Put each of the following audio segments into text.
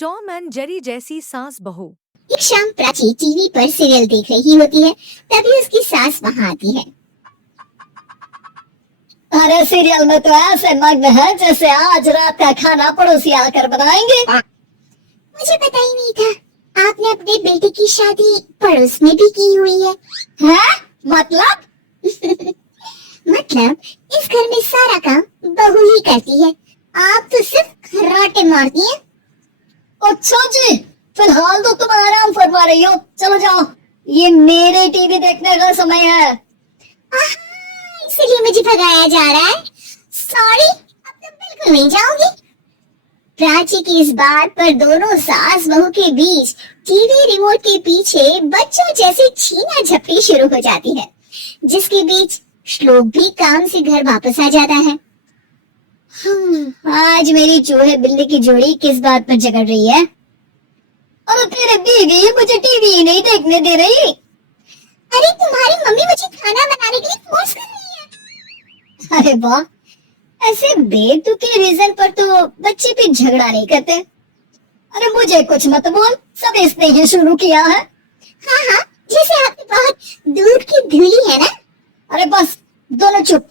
Tom and Jerry जैसी सास बहू। एक शाम प्राची टीवी पर सीरियल देख रही होती है, तभी उसकी सास वहाँ आती है। अरे सीरियल में तो ऐसे मग्न है जैसे आज रात का खाना पड़ोसी आकर बनाएंगे। मुझे पता ही नहीं था आपने अपने बेटे की शादी पड़ोस में भी की हुई है। हैं? मतलब? मतलब इस घर में सारा काम बहू ही करती है, आप तो सिर्फ खर्राटे मारती हैं। अच्छा जी, फिलहाल तो तुम आराम फरमा रही हो, चलो जाओ, ये मेरे टीवी देखने का समय है। इसलिए मुझे भगाया जा रहा है। सॉरी, अब तो बिल्कुल नहीं जाऊंगी। प्राची की इस बात पर दोनों सास बहू के बीच टीवी रिमोट के पीछे बच्चों जैसी छीना झपटी शुरू हो जाती है, जिसके बीच श्लोक भी काम से घर वापस आ जाता है। आज मेरी चूहे बिल्ली की जोड़ी किस बात पर झगड़ रही है? अरे तेरे बीवी मुझे टीवी ही नहीं देखने दे रही। अरे तुम्हारी मम्मी मुझे खाना बनाने के लिए फोर्स कर रही है। अरे वाह, ऐसे बेतुके रीजन पर तो बच्चे भी झगड़ा नहीं करते। अरे मुझे कुछ मत बोल, सब इसने ये शुरू किया है। हाँ, जैसे आपकी बहुत दूध की धूली है ना। अरे बस, दोनों चुप।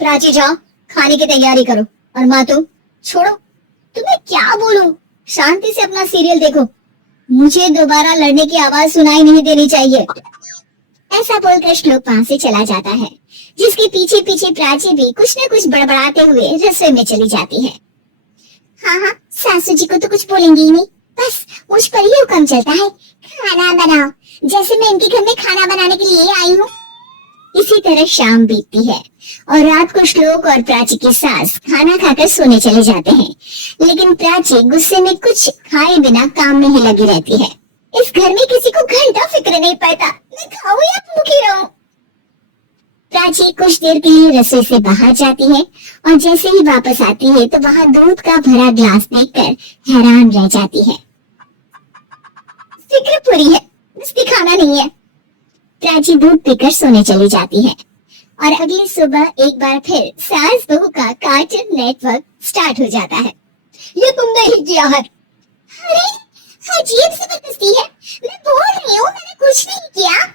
प्राची जाओ, खाने की तैयारी करो। और माँ तुम छोड़ो, तुम्हें क्या बोलूं, शांति से अपना सीरियल देखो, मुझे दोबारा लड़ने की आवाज सुनाई नहीं देनी चाहिए। ऐसा बोलकर श्लोक वहाँ से चला जाता है, जिसके पीछे पीछे प्राची भी कुछ न कुछ बड़बड़ाते हुए रसोई में चली जाती है। हाँ, सासू जी को तो कुछ बोलेंगी ही नहीं, बस मुझ पर ही हुक्म चलता है, खाना बनाओ, जैसे मैं इनके घर में खाना बनाने के लिए आई हूँ। इसी तरह शाम बीतती है और रात को श्लोक और प्राची की सास खाना खाकर सोने चले जाते हैं, लेकिन प्राची गुस्से में कुछ खाए बिना काम में ही लगी रहती है। इस घर में किसी को घंटा फिक्र नहीं पड़ता, मैं खाऊं या भूखी रहूं। प्राची कुछ देर के लिए रसोई से बाहर जाती है और जैसे ही वापस आती है तो वहाँ दूध का भरा ग्लास देखकर हैरान रह जाती है। फिक्र पूरी है, बस दिखाना नहीं है। प्राची दूध पीकर सोने चली जाती है और अगली सुबह एक बार फिर सास बहू का कार्टून नेटवर्क स्टार्ट हो जाता है। ये तुमने ही किया है। अरे अजीब जबरदस्ती है, मैं बोल रही हूँ मैंने कुछ नहीं किया।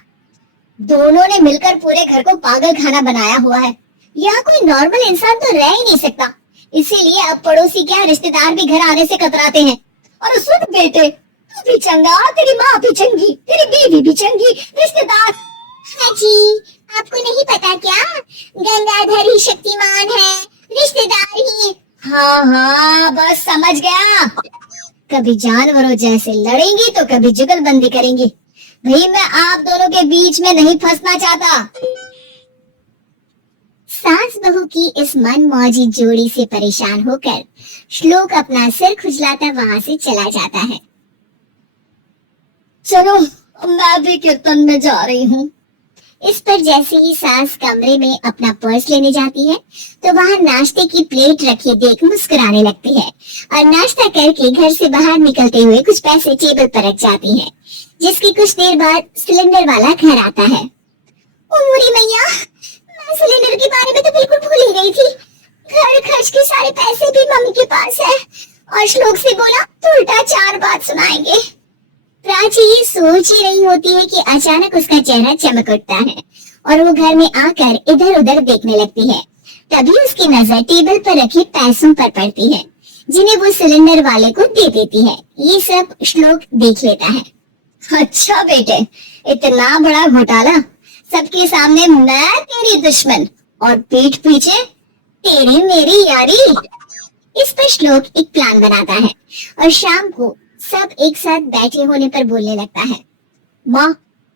दोनों ने मिलकर पूरे घर को पागल खाना बनाया हुआ है। यहाँ कोई नॉर्मल इंसान तो रह ही नहीं सकता, इसीलिए अब पड़ोसी क्या रिश्तेदार भी घर आने से कतराते हैं। और सुन बेटे, तू भी चंगा, तेरी माँ भी चंगी, तेरी बीवी भी चंगी, रिश्तेदार। हाँ जी, आपको नहीं पता क्या, गंगाधर ही शक्तिमान है, रिश्तेदार ही। हाँ, बस समझ गया। कभी जानवरों जैसे लड़ेंगी तो कभी जुगलबंदी करेंगी। भाई मैं आप दोनों के बीच में नहीं फंसना चाहता। सास बहू की इस मन मौजी जोड़ी से परेशान होकर श्लोक अपना सिर खुजलाता वहाँ से चला जाता है। चलो मैं भी कीर्तन में जा रही हूँ। इस पर जैसे ही सास कमरे में अपना पर्स लेने जाती है तो वहाँ नाश्ते की प्लेट रखी देख मुस्कुराने लगती है और नाश्ता करके घर से बाहर निकलते हुए कुछ पैसे टेबल पर रख जाती है, जिसकी कुछ देर बाद सिलेंडर वाला घर आता है। ओ मोरी मैया, मैं सिलेंडर के बारे में तो बिल्कुल भूल ही गई थी। घर खर्च के सारे पैसे भी मम्मी के पास है और श्लोक से बोला तो उल्टा 4 बात सुनाएंगे। प्राची ये सोच ही रही होती है कि अचानक उसका चेहरा चमक उठता है और वो घर में आकर इधर उधर देखने लगती है। तभी उसकी नजर टेबल पर रखे पैसों पर पड़ती है, जिन्हें वो सिलेंडर वाले को दे देती है। ये सब श्लोक देख लेता है। अच्छा बेटे, इतना बड़ा घोटाला, सबके सामने मैं तेरी दुश्मन और पीठ पीछे तेरी मेरी यारी। इस पर श्लोक एक प्लान बनाता है और शाम को सब एक साथ बैठे होने पर बोलने लगता है। माँ,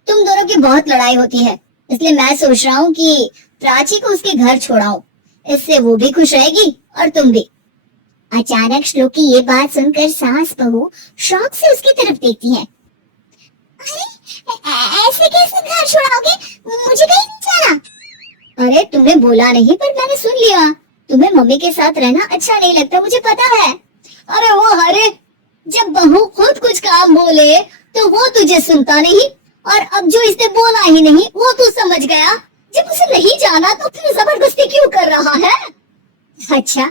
तुम दोनों की बहुत लड़ाई होती है, इसलिए मैं सोच रहा हूँ कि प्राची को उसके घर छोड़ाऊं, इससे वो भी खुश रहेगी और तुम भी। अचानक श्लोक की ये बात सुनकर सास बहू शौक से उसकी तरफ देखती है। अरे ऐसे कैसे घर छोड़ाओगे, मुझे कहीं नहीं जाना। अरे तुमने बोला नहीं पर मैंने सुन लिया, तुम्हें मम्मी के साथ रहना अच्छा नहीं लगता, मुझे पता है। अरे वो हरे, जब बहू खुद कुछ काम बोले तो वो तुझे सुनता नहीं, और अब जो इसने बोला ही नहीं वो तू समझ गया। जब उसे नहीं जाना तो फिर जबरदस्ती क्यों कर रहा है? अच्छा,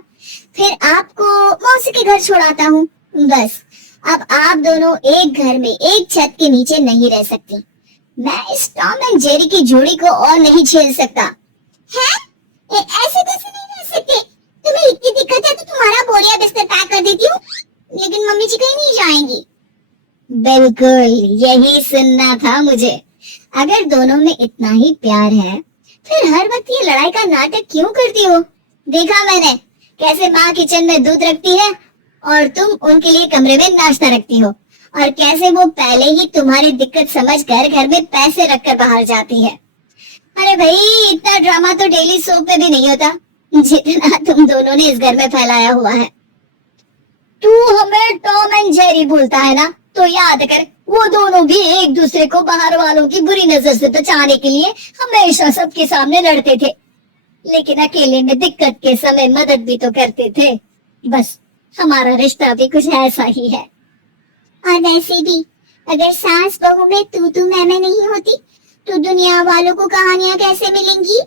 फिर आपको मौसी के घर छोड़ाता हूँ, बस अब आप दोनों एक घर में एक छत के नीचे नहीं रह सकती। मैं इस टॉम एंड जेरी की जोड़ी को और नहीं झेल सकता। हैं? ऐसे कैसे नहीं रह सकते? तुम्हें इतनी दिक्कत है तो तुम्हारा बोरिया बिस्तर पैक कर देती हूँ, लेकिन मम्मी जी कहीं नहीं जाएंगी। बिल्कुल यही सुनना था मुझे। अगर दोनों में इतना ही प्यार है फिर हर वक्त ये लड़ाई का नाटक क्यों करती हो? देखा मैंने कैसे माँ किचन में दूध रखती है और तुम उनके लिए कमरे में नाश्ता रखती हो, और कैसे वो पहले ही तुम्हारी दिक्कत समझकर घर में पैसे रखकर बाहर जाती है। अरे भाई, इतना ड्रामा तो डेली सोप में भी नहीं होता जितना तुम दोनों ने इस घर में फैलाया हुआ है। तू हमें टॉम एंड जेरी बोलता है ना, तो याद कर वो दोनों भी एक दूसरे को बाहर वालों की बुरी नजर से बचाने के लिए हमेशा सबके सामने लड़ते थे, लेकिन अकेले में दिक्कत के समय मदद भी तो करते थे। बस हमारा रिश्ता भी कुछ ऐसा ही है। और वैसे भी अगर सास बहू में तू मैं नहीं होती तो दुनिया वालों को कहानियां कैसे मिलेंगी?